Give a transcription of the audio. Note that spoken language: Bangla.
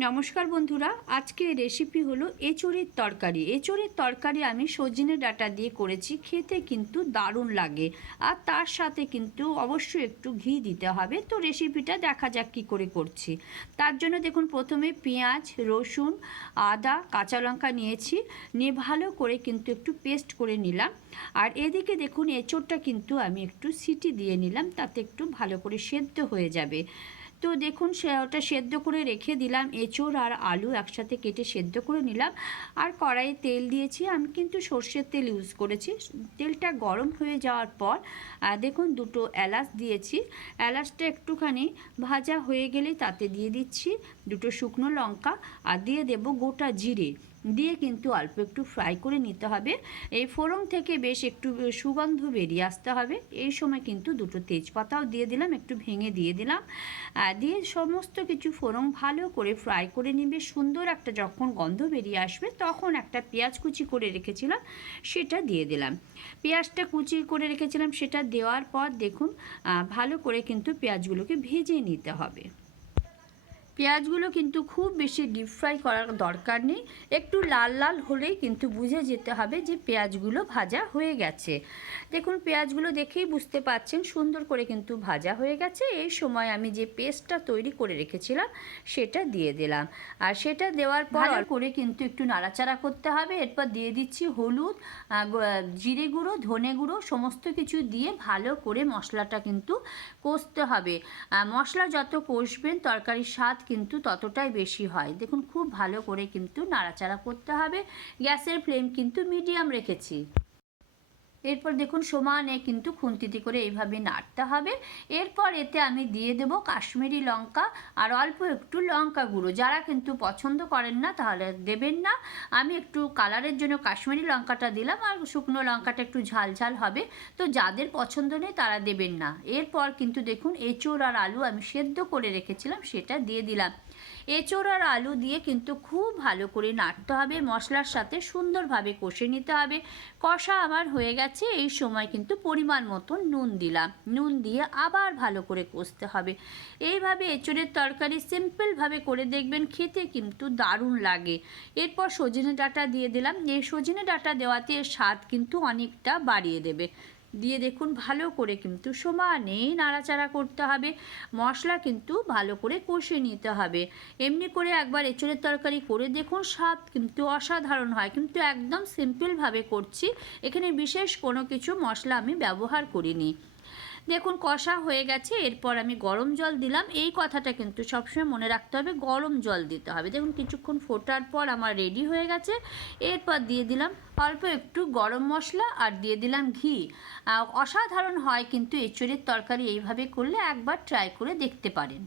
নমস্কার বন্ধুরা, আজকে রেসিপি হলো এঁচড়ের তরকারি। এঁচড়ের তরকারি আমি সজনে ডাটা দিয়ে করেছি, খেতে কিন্তু দারুণ লাগে। আর তার সাথে কিন্তু অবশ্যই একটু ঘি দিতে হবে। তো রেসিপিটা দেখা যাক কী করে করছি। তার জন্য দেখুন, প্রথমে পেঁয়াজ, রসুন, আদা, কাঁচা লঙ্কা নিয়েছি। নিয়ে ভালো করে কিন্তু একটু পেস্ট করে নিলাম। আর এদিকে দেখুন, এঁচড়টা কিন্তু আমি একটু সিটি দিয়ে নিলাম, তাতে একটু ভালো করে সেদ্ধ হয়ে যাবে। তো দেখুন, সে ওটা সেদ্ধ করে রেখে দিলাম, এঁচোড় আর আলু একসাথে কেটে সেদ্ধ করে নিলাম। আর কড়াইয়ে তেল দিয়েছি। আমি কিন্তু সর্ষের তেল ইউজ করেছি। তেলটা গরম হয়ে যাওয়ার পর দেখুন, দুটো এলাচ দিয়েছি। এলাচটা একটুখানি ভাজা হয়ে গেলে তাতে দিয়ে দিচ্ছি দুটো শুকনো লঙ্কা। আর দিয়ে দেব গোটা জিরে। দিয়ে কিন্তু অল্প একটু ফ্রাই করে নিতে হবে। এই ফোড়ন থেকে বেশ একটু সুগন্ধ বেরিয়ে আসতে হবে। এই সময় কিন্তু দুটো তেজপাতাও দিয়ে দিলাম, একটু ভেঙে দিয়ে দিলাম। দিয়ে সমস্ত কিছু ফোড়ন ভালো করে ফ্রাই করে নিবে। সুন্দর একটা যখন গন্ধ বেরিয়ে আসবে, তখন একটা পেঁয়াজ কুচি করে রেখেছিলাম, সেটা দিয়ে দিলাম। পেঁয়াজটা কুচি করে রেখেছিলাম, সেটা দেওয়ার পর দেখুন ভালো করে কিন্তু পেঁয়াজগুলোকে ভেজে নিতে হবে। পেঁয়াজগুলো কিন্তু খুব বেশি ডিপ ফ্রাই করার দরকার নেই। একটু লাল লাল হলেই কিন্তু বুঝে যেতে হবে যে পেঁয়াজগুলো ভাজা হয়ে গেছে। দেখুন পেঁয়াজগুলো দেখেই বুঝতে পাচ্ছেন সুন্দর করে কিন্তু ভাজা হয়ে গেছে। এই সময় আমি যে পেস্টটা তৈরি করে রেখেছিলাম সেটা দিয়ে দিলাম। আর সেটা দেওয়ার পর করে কিন্তু একটু নাড়াচাড়া করতে হবে। এরপর দিয়ে দিচ্ছি হলুদ জিরে গুঁড়ো ধনে গুঁড়ো সমস্ত কিছু দিয়ে ভালো করে মশলাটা কিন্তু কষতে হবে। মশলা যত কষবেন তরকারির স্বাদ কিন্তু ততটাই বেশি হয়। দেখুন, খুব ভালো করে কিন্তু নাড়াচাড়া করতে হবে। গ্যাসের ফ্লেম কিন্তু মিডিয়াম রেখেছি। এরপর দেখুন সমানে কিন্তু খুন্তিতে করে এইভাবে নাড়তে হবে। এরপর এতে আমি দিয়ে দেব কাশ্মীরি লঙ্কা আর অল্প একটু লঙ্কা গুঁড়ো। যারা কিন্তু পছন্দ করেন না তাহলে দেবেন না। আমি একটু কালারের জন্য কাশ্মীরি লঙ্কাটা দিলাম আর শুকনো লঙ্কাটা একটু ঝাল ঝাল হবে। তো যাদের পছন্দ নেই তারা দেবেন না। এরপর কিন্তু দেখুন এঁচোড় আর আলু আমি সেদ্ধ করে রেখেছিলাম, সেটা দিয়ে দিলাম। এঁচোড় আর আলু দিয়ে কিন্তু খুব ভালো করে নাড়তে হবে। মশলার সাথে সুন্দরভাবে কষে নিতে হবে। কষা আমার হয়ে গেছে। এই সময় কিন্তু পরিমাণ মতো নুন দিলাম। নুন দিয়ে আবার ভালো করে কষতে হবে। এইভাবে এঁচড়ের তরকারি সিম্পলভাবে করে দেখবেন, খেতে কিন্তু দারুণ লাগে। এরপর সজনে ডাঁটা দিয়ে দিলাম। এই সজনে ডাটা দেওয়াতে স্বাদ কিন্তু অনেকটা বাড়িয়ে দেবে। দিয়ে দেখুন, ভালো করে কিন্তু সমানে নাড়াচাড়া করতে হবে। মশলা কিন্তু ভালো করে কষে নিতে হবে। এমনি করে একবার এঁচড়ের তরকারি করে দেখুন, স্বাদ কিন্তু অসাধারণ হয়। কিন্তু একদম সিম্পলভাবে করছি। এখানে বিশেষ কোনো কিছু মশলা আমি ব্যবহার করিনি। দেখুন, কষা হয়ে গেছে, এরপর আমি গরম জল দিলাম। এই কথাটা কিন্তু সবসময় মনে রাখতে হবে, গরম জল দিতে হবে। দেখুন, কিছুক্ষণ ফোটার পর আমার রেডি হয়ে গেছে। এরপর দিয়ে দিলাম অল্প একটু গরম মশলা আর দিয়ে দিলাম ঘি। অসাধারণ হয় কিন্তু এঁচড়ের তরকারি এইভাবে করলে একবার ট্রাই করে দেখতে পারেন।